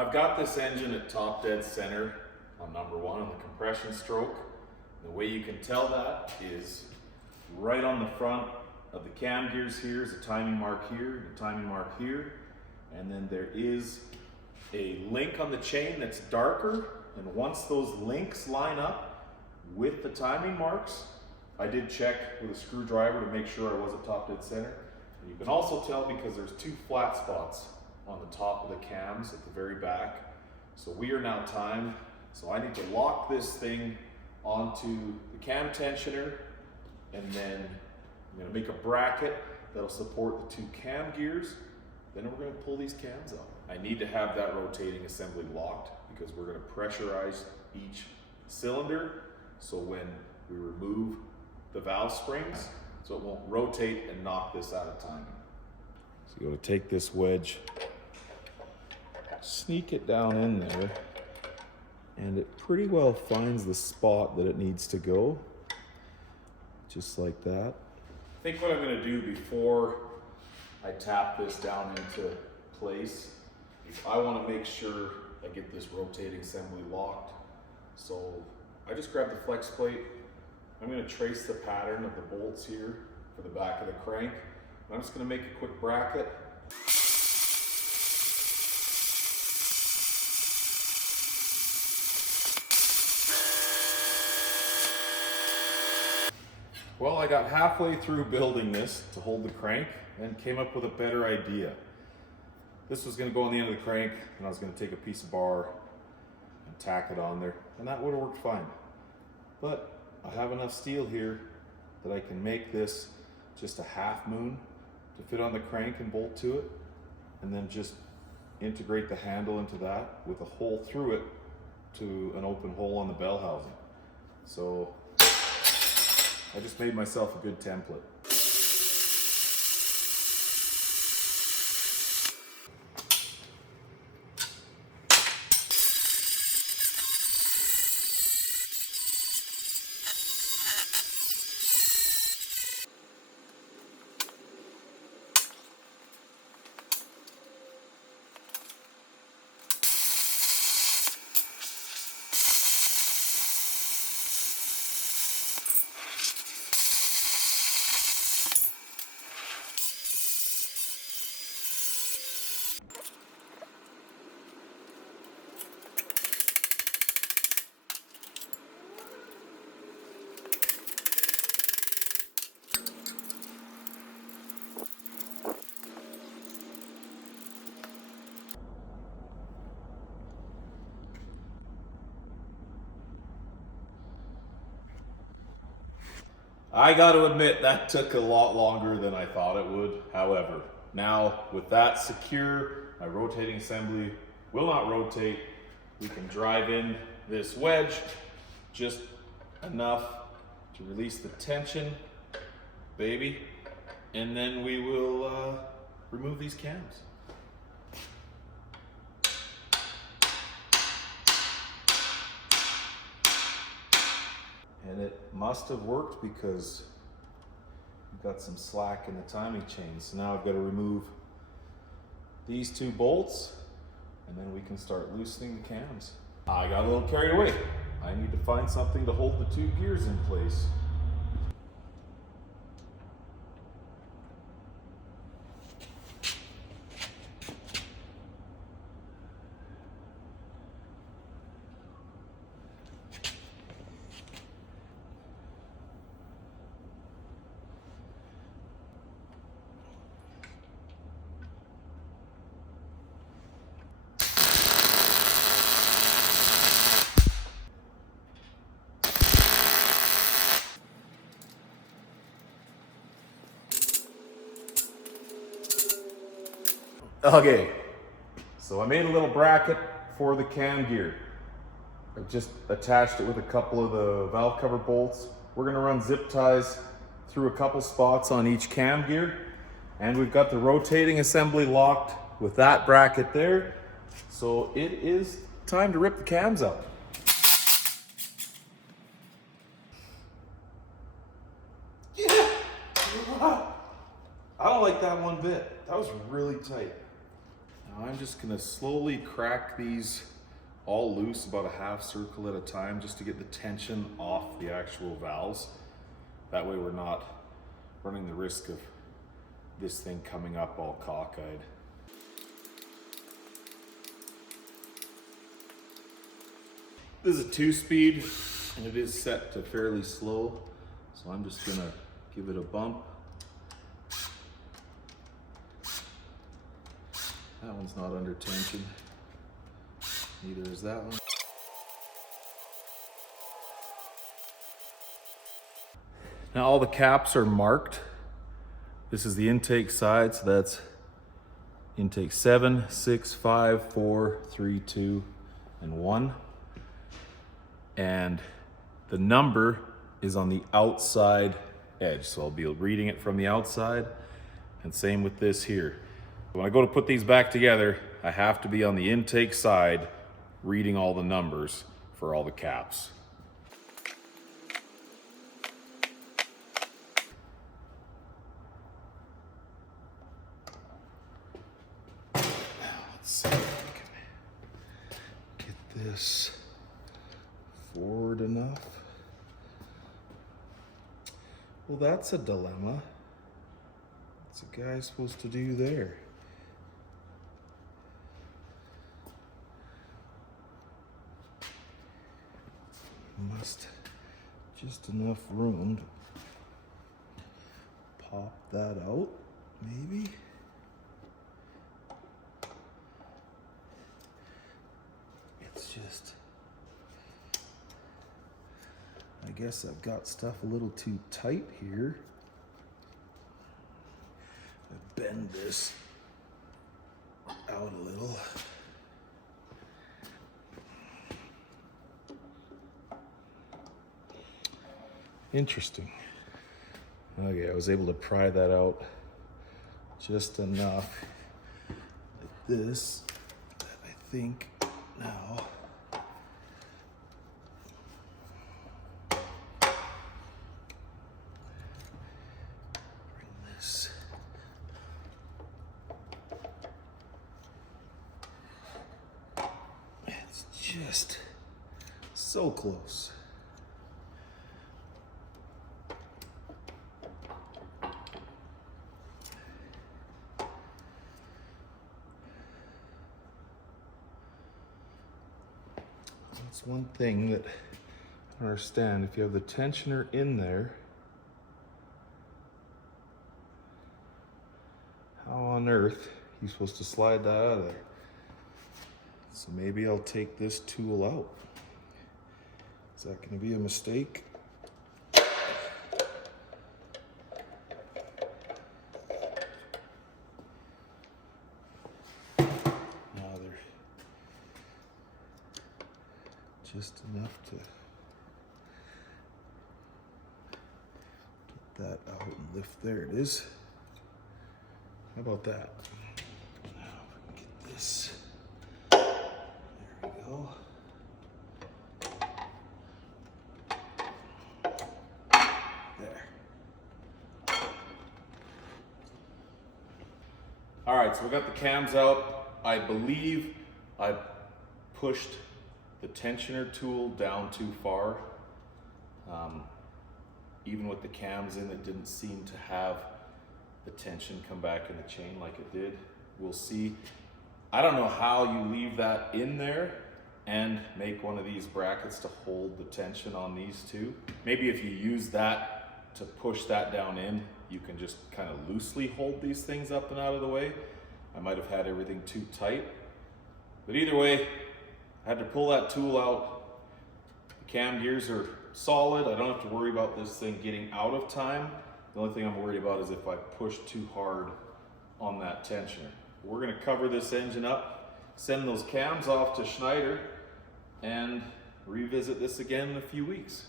I've got this engine at top dead center on number 1 on the compression stroke. The way you can tell that is right on the front of the cam gears here is a timing mark here, and a timing mark here, and then there is a link on the chain that's darker, and once those links line up with the timing marks, I did check with a screwdriver to make sure I was at top dead center. And you can also tell because there's 2 flat spots on the top of the cams at the very back. So we are now timed. So I need to lock this thing onto the cam tensioner, and then I'm gonna make a bracket that'll support the 2 cam gears. Then we're gonna pull these cams out. I need to have that rotating assembly locked because we're gonna pressurize each cylinder. So when we remove the valve springs, so it won't rotate and knock this out of timing. So you gotta take this wedge, sneak it down in there, and it pretty well finds the spot that it needs to go, just like that. I think what I'm gonna do before I tap this down into place is I wanna make sure I get this rotating assembly locked. So I just grab the flex plate. I'm gonna trace the pattern of the bolts here for the back of the crank. And I'm just gonna make a quick bracket. Well, I got halfway through building this to hold the crank and came up with a better idea. This was gonna go on the end of the crank, and I was gonna take a piece of bar and tack it on there, and that would have worked fine. But I have enough steel here that I can make this just a half moon to fit on the crank and bolt to it, and then just integrate the handle into that with a hole through it to an open hole on the bell housing. So I just made myself a good template. I got to admit that took a lot longer than I thought it would. However, now with that secure, my rotating assembly will not rotate. We can drive in this wedge just enough to release the tension, baby, and then we will remove these cams. And it must have worked because we've got some slack in the timing chain. So now I've got to remove these 2 bolts, and then we can start loosening the cams. I got a little carried away. I need to find something to hold the 2 gears in place. Okay, so I made a little bracket for the cam gear. I just attached it with a couple of the valve cover bolts. We're gonna run zip ties through a couple spots on each cam gear, and we've got the rotating assembly locked with that bracket there. So it is time to rip the cams out. Yeah! I don't like that one bit. That was really tight. Now I'm just gonna slowly crack these all loose, about a half circle at a time, just to get the tension off the actual valves. That way we're not running the risk of this thing coming up all cockeyed. This is a 2-speed and it is set to fairly slow, so I'm just gonna give it a bump. That one's not under tension, neither is that one. Now all the caps are marked. This is the intake side, so that's intake 7, 6, 5, 4, 3, 2, and 1. And the number is on the outside edge, so I'll be reading it from the outside, and same with this here. When I go to put these back together, I have to be on the intake side reading all the numbers for all the caps. Let's see if I can get this forward enough. Well, that's a dilemma. What's a guy supposed to do there? Must just enough room to pop that out, maybe. It's just, I guess I've got stuff a little too tight here. I bend this out a little. Interesting. Okay, I was able to pry that out just enough like this that I think now bring this it's just so close. That's one thing that I don't understand. If you have the tensioner in there, how on earth are you supposed to slide that out of there? So maybe I'll take this tool out. Is that going to be a mistake? Just enough to get that out and lift. There it is. How about that? Now if we can get this. There we go. There. All right, so we got the cams out. I believe I pushed the tensioner tool down too far. Even with the cams in, it didn't seem to have the tension come back in the chain like it did. We'll see. I don't know how you leave that in there and make one of these brackets to hold the tension on these two. Maybe if you use that to push that down in, you can just kind of loosely hold these things up and out of the way. I might have had everything too tight. But either way, I had to pull that tool out. The cam gears are solid. I don't have to worry about this thing getting out of time. The only thing I'm worried about is if I push too hard on that tensioner. We're gonna cover this engine up, send those cams off to Schneider, and revisit this again in a few weeks.